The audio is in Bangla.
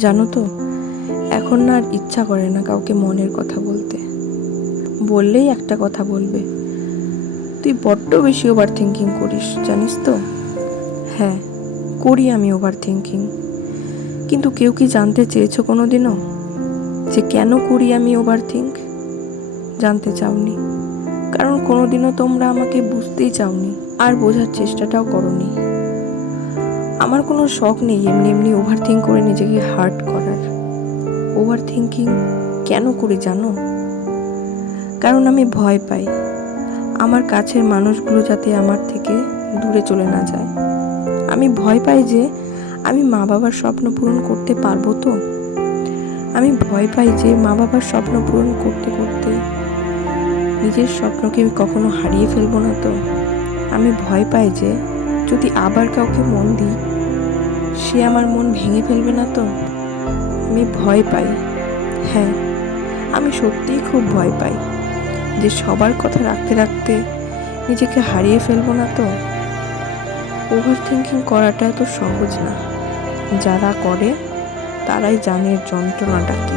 জানো তো, এখন না আর ইচ্ছা করে না কাউকে মনের কথা বলতে। বললেই একটা কথা বলবে, তুই বড্ড বেশি ওভার থিঙ্কিং করিস, জানিস তো। হ্যাঁ, করি আমি ওভার থিঙ্কিং, কিন্তু কেউ কি জানতে চেয়েছো কোনো দিনও যে কেন করি আমি ওভার থিঙ্ক? জানতে চাওনি, কারণ কোনোদিনও তোমরা আমাকে বুঝতেই চাওনি, আর বোঝার চেষ্টাটাও করোনি। আমার কোনো শখ নেই এমনি এমনি ওভার থিঙ্ক করে নিজেকে হার্ট করার। ওভার থিঙ্কিং কেন করি জানো? কারণ আমি ভয় পাই আমার কাছের মানুষগুলো যাতে আমার থেকে দূরে চলে না যায়। আমি ভয় পাই যে আমি মা বাবার স্বপ্ন পূরণ করতে পারবো তো। আমি ভয় পাই যে মা বাবার স্বপ্ন পূরণ করতে করতে নিজের স্বপ্নকে আমি কখনো হারিয়ে ফেলবো না তো। আমি ভয় পাই যে যদি আবার কাউকে মন দিই, সে আমার মন ভেঙে ফেলবে না তো। আমি ভয় পাই, হ্যাঁ, আমি সত্যিই খুব ভয় পাই যে সবার কথা রাখতে রাখতে নিজেকে হারিয়ে ফেলবো না তো। ওভার থিঙ্কিং করাটা এত সহজ না, যারা করে তারাই জানে এর যন্ত্রণাটা কি।